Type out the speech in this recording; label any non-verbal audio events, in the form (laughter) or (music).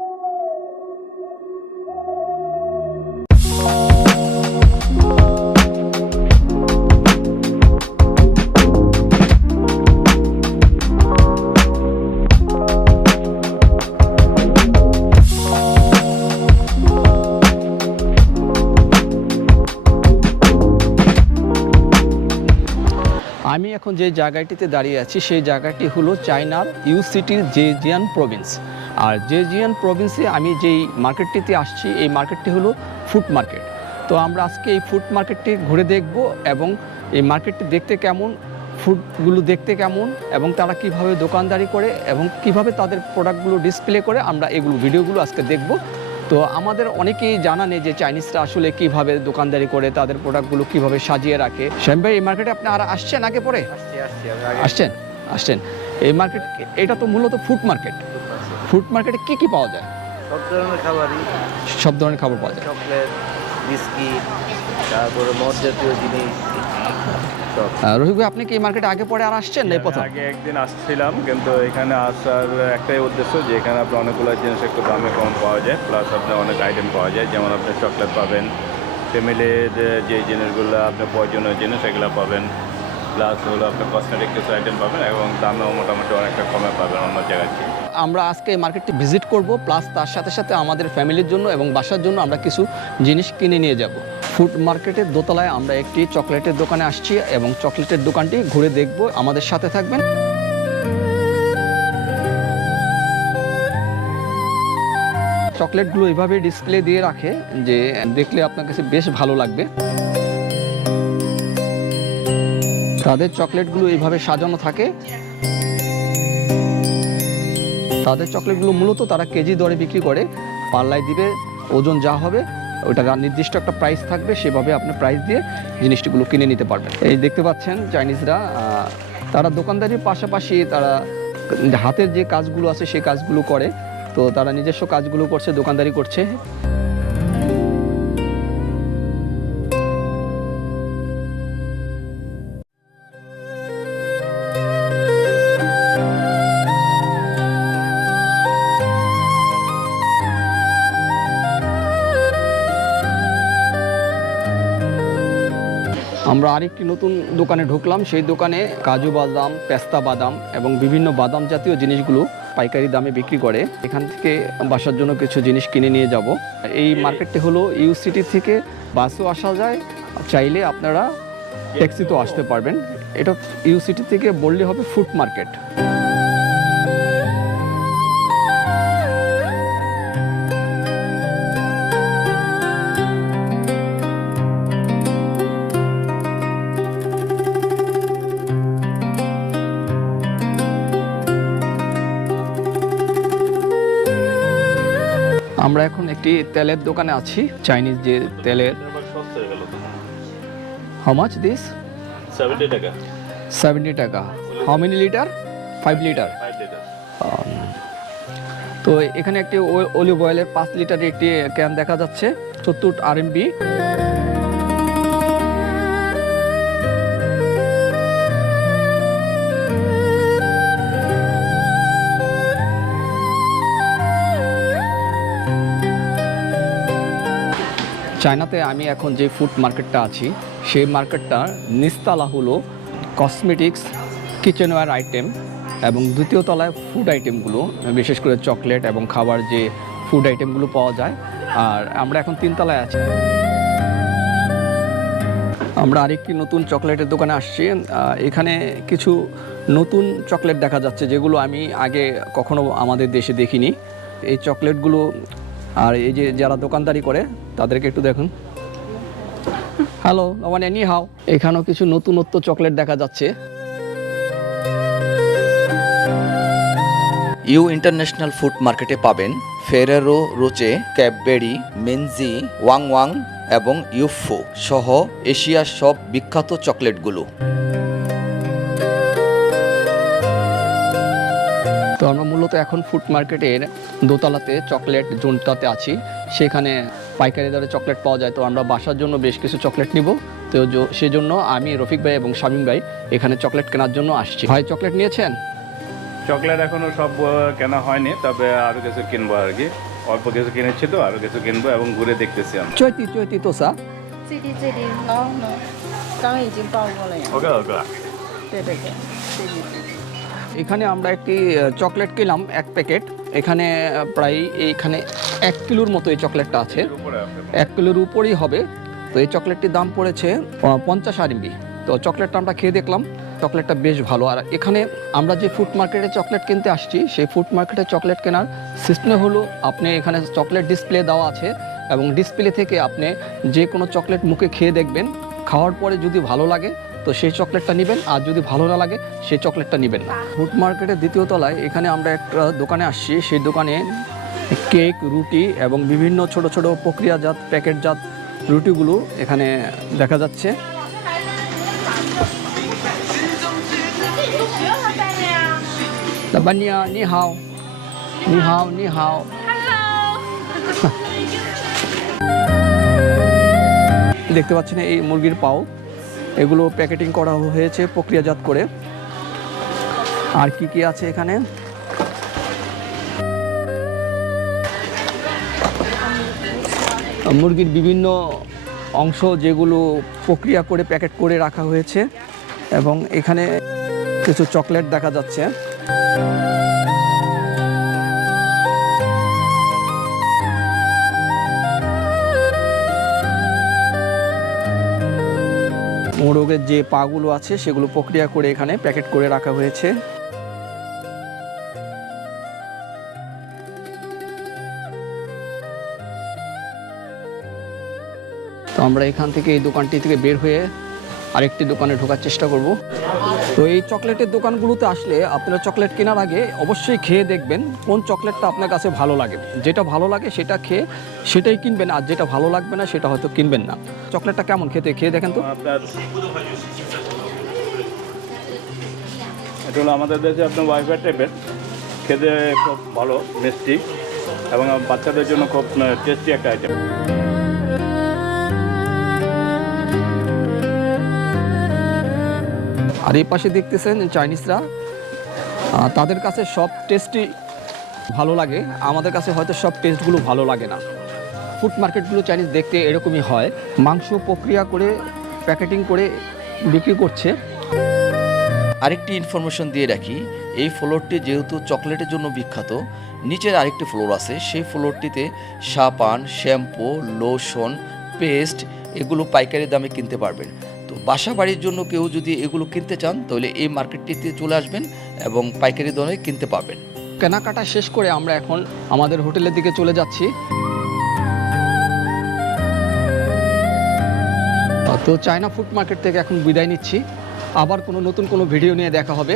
আমি এখন যে জায়গাটিতে দাঁড়িয়ে আছি সেই জায়গাটি হলো চায়নার ইউসিটির জেজিয়ান প্রভিন্স। আর জেজিয়ান প্রভিন্সে আমি যেই মার্কেটটিতে আসছি এই মার্কেটটি হলো ফুড মার্কেট তো আমরা আজকে এই ফুড মার্কেটটি ঘুরে দেখব এবং এই মার্কেটটি দেখতে কেমন ফুডগুলো দেখতে কেমন এবং তারা কীভাবে দোকানদারি করে এবং কীভাবে তাদের প্রোডাক্টগুলো ডিসপ্লে করে আমরা এগুলো ভিডিওগুলো আজকে দেখব। তো আমাদের অনেকেই জানা নেই যে চাইনিজরা আসলে কীভাবে দোকানদারি করে তাদের প্রোডাক্টগুলো কীভাবে সাজিয়ে রাখে। শ্যাম ভাই এই মার্কেটে আপনি আর আসছেন আগে পরে? আসছেন? আসছেন। এই মার্কেট এটা তো মূলত ফুড মার্কেট ফুড মার্কেটে কি কি পাওয়া যায়? সব ধরনের খাবারই। সব ধরনের খাবার পাওয়া যায়। চকলেট বিস্কিট তারপরে মদ জাতীয় জিনিস রফিক ভাই আপনি কি এই মার্কেটে আগে পরে আর আসছেন না এই প্রথম? আগে একদিন আসছিলাম কিন্তু এখানে আসার একটাই উদ্দেশ্য যে এখানে আপনি অনেকগুলো জিনিস একটু দামে কম পাওয়া যায় প্লাস আপনি অনেক আইটেম পাওয়া যায় যেমন আপনি চকলেট পাবেন ফ্যামিলির যে জিনিসগুলো আপনি প্রয়োজনীয় জিনিস এগুলো পাবেন। প্লাস হলো কসমেটিক কিছু আইটেম পাবেন এবং মোটামুটি অনেকটা কমে পাবেন অন্য জায়গায় আমরা আজকে এই মার্কেটটি ভিজিট করব প্লাস তার সাথে সাথে আমাদের ফ্যামিলির জন্য এবং বাসার জন্য আমরা কিছু জিনিস কিনে নিয়ে যাব। ফুড মার্কেটের দোতলায় আমরা একটি চকলেটের দোকানে আসছি এবং চকলেটের দোকানটি ঘুরে দেখব। আমাদের সাথে থাকবেন। চকলেটগুলো এভাবে ডিসপ্লে দিয়ে রাখে যে দেখলে আপনার কাছে বেশ ভালো লাগবে। তাদের চকলেটগুলো এইভাবে সাজানো থাকে। তাদের চকলেটগুলো মূলত তারা কেজি দরে বিক্রি করে। পাল্লায় দিবে, ওজন যা হবে ওটা নির্দিষ্ট একটা প্রাইস থাকবে, সেভাবে আপনি প্রাইস দিয়ে জিনিসটিগুলো কিনে নিতে পারবেন। এই দেখতে পাচ্ছেন চাইনিজরা তারা দোকানদারির পাশাপাশি তারা হাতের যে কাজগুলো আছে সেই কাজগুলো করে। তো তারা নিজস্ব কাজগুলো করছে, দোকানদারি করছে। আমরা আরেকটি নতুন দোকানে ঢুকলাম। সেই দোকানে কাজু বাদাম, পেস্তা বাদাম এবং বিভিন্ন বাদাম জাতীয় জিনিসগুলো পাইকারি দামে বিক্রি করে। এখান থেকে বাসার জন্য কিছু জিনিস কিনে নিয়ে যাব। এই মার্কেটটি হলো ইউ সিটি থেকে বাসও আসা যায়। চাইলে আপনারা ট্যাক্সিতেও আসতে পারবেন। এটা ইউ সিটি থেকে বললে হবে ফুড মার্কেট। আমরা এখন একটি তেলের দোকানে আছি। চাইনিজ যে তেলের হাউ মাচ দিস টাকা। সেভেন্টি টাকা। How many litre five litre তো এখানে একটি অলিভ অয়েলের পাঁচ লিটারের একটি ক্যান দেখা যাচ্ছে। সত্তর আর চায়নাতে আমি এখন যে ফুড মার্কেটটা আছি, সেই মার্কেটটার নিস্তালা হলো কসমেটিক্স কিচেনওয়্যার আইটেম এবং দ্বিতীয় তলায় ফুড আইটেমগুলো বিশেষ করে চকলেট এবং খাবার যে ফুড আইটেমগুলো পাওয়া যায়। আর আমরা এখন তিনতলায় আছি। আমরা আরেকটি নতুন চকলেটের দোকানে আসছি। এখানে কিছু নতুন চকলেট দেখা যাচ্ছে, যেগুলো আমি আগে কখনো আমাদের দেশে দেখিনি। এই চকলেটগুলো আর এই যে যারা দোকানদারি করে তাদেরকে একটু দেখুন। হ্যালো মানে নি হাও এখানেও কিছু নতুনত্ব চকলেট দেখা যাচ্ছে। ইউ ইন্টারন্যাশনাল ফুড মার্কেটে পাবেন ফেরেরো রোচে ক্যাববেরি মেনজি ওয়াং ওয়াং এবং ইউফো সহ এশিয়ার সব বিখ্যাত চকলেটগুলো। তো আমরা মূলত এখন ফুড মার্কেটের দোতলাতে চকলেট জোনটাতে আছি। সেখানে পাইকারি দরে চকলেট পাওয়া যায় তো আমরা বাসার জন্য বেশ কিছু চকলেট নিব। তো সেজন্য আমি রফিক ভাই এবং শামীম ভাই এখানে চকলেট কেনার জন্য আসছি। ভাই চকলেট নিয়েছেন? চকলেট এখনও সব কেনা হয়নি তবে আরও কিছু কিনবো আর কি। অল্প কিছু কিনেছি তো আরও কিছু কিনবো এবং ঘুরে দেখতেছি আমি চৈতি চৈতি তো স্যার। এখানে আমরা একটি চকলেট কিনলাম এক প্যাকেট। এখানে প্রায় এইখানে এক কিলোর মতো এই চকলেটটা আছে। এক কিলোর উপরেই হবে। তো এই চকলেটটির দাম পড়েছে পঞ্চাশ আরএমবি। তো চকলেটটা আমরা খেয়ে দেখলাম। চকলেটটা বেশ ভালো। আর এখানে আমরা যে ফুড মার্কেটে চকলেট কিনতে আসছি, সেই ফুড মার্কেটে চকলেট কেনার সিস্টেম হলো, আপনি এখানে চকলেট ডিসপ্লে দেওয়া আছে এবং ডিসপ্লে থেকে আপনি যে কোনো চকলেট মুখে খেয়ে দেখবেন। খাওয়ার পরে যদি ভালো লাগে, তো সেই চকলেটটা নেবেন। আর যদি ভালো না লাগে, সেই চকলেটটা নেবেন না। ফুড মার্কেটের দ্বিতীয় তলায় এখানে আমরা একটা দোকানে আসছি। সেই দোকানে কেক, রুটি এবং বিভিন্ন ছোট ছোট প্রক্রিয়াজাত, প্যাকেটজাত রুটিগুলো এখানে দেখা যাচ্ছে। (laughs) দেখতে পাচ্ছেন এই মুরগির পাও। এগুলো প্যাকেটিং করা হয়েছে প্রক্রিয়াজাত করে। আর কি কি আছে এখানে? মুরগির বিভিন্ন অংশ যেগুলো প্রক্রিয়া করে, প্যাকেট করে রাখা হয়েছে এবং এখানে কিছু চকলেট দেখা যাচ্ছে। মোরগের যে পাগুলো আছে, সেগুলো প্রক্রিয়া করে এখানে প্যাকেট করে রাখা হয়েছে। তো আমরা এখান থেকে এই দোকানটি থেকে বের হয়ে আরেকটি দোকানে ঢোকার চেষ্টা করব। তো এই চকলেটের দোকানগুলোতে আসলে আপনারা চকলেট কেনার আগে অবশ্যই খেয়ে দেখবেন কোন চকলেটটা আপনার কাছে ভালো লাগে। যেটা ভালো লাগে সেটা খেয়ে সেটাই কিনবেন, আর যেটা ভালো লাগবে না সেটা হয়তো কিনবেন না। চকলেটটা কেমন খেতে, খেয়ে দেখেন তো। এটা হলো আমাদের দেশে আপনার ওয়াইফাই টাইপের খেতে খুব ভালো, মিষ্টি, এবং বাচ্চাদের জন্য খুব টেস্টি একটা আইটেম আর এই পাশে দেখতেছেন চাইনিজরা তাদের কাছে সব টেস্টই ভালো লাগে। আমাদের কাছে হয়তো সব টেস্টগুলো ভালো লাগে না। ফুড মার্কেটগুলো চাইনিজ দেখতে এরকমই হয়। মাংস প্রক্রিয়া করে প্যাকেটিং করে বিক্রি করছে। আরেকটি ইনফরমেশন দিয়ে রাখি, এই ফ্লোরটি যেহেতু চকলেটের জন্য বিখ্যাত, নিচের আরেকটি ফ্লোর আছে। সেই ফ্লোরটিতে সাবান শ্যাম্পু লোশন পেস্ট এগুলো পাইকারি দামে কিনতে পারবেন। তো বাসা বাড়ির জন্য কেউ যদি এগুলো কিনতে চান, তাহলে এই মার্কেটটিতে চলে আসবেন এবং পাইকারি দরে কিনতে পারবেন। কেনাকাটা শেষ করে আমরা এখন আমাদের হোটেলের দিকে চলে যাচ্ছি। তো চায়না ফুড মার্কেট থেকে এখন বিদায় নিচ্ছি। আবার কোনো নতুন কোনো ভিডিও নিয়ে দেখা হবে।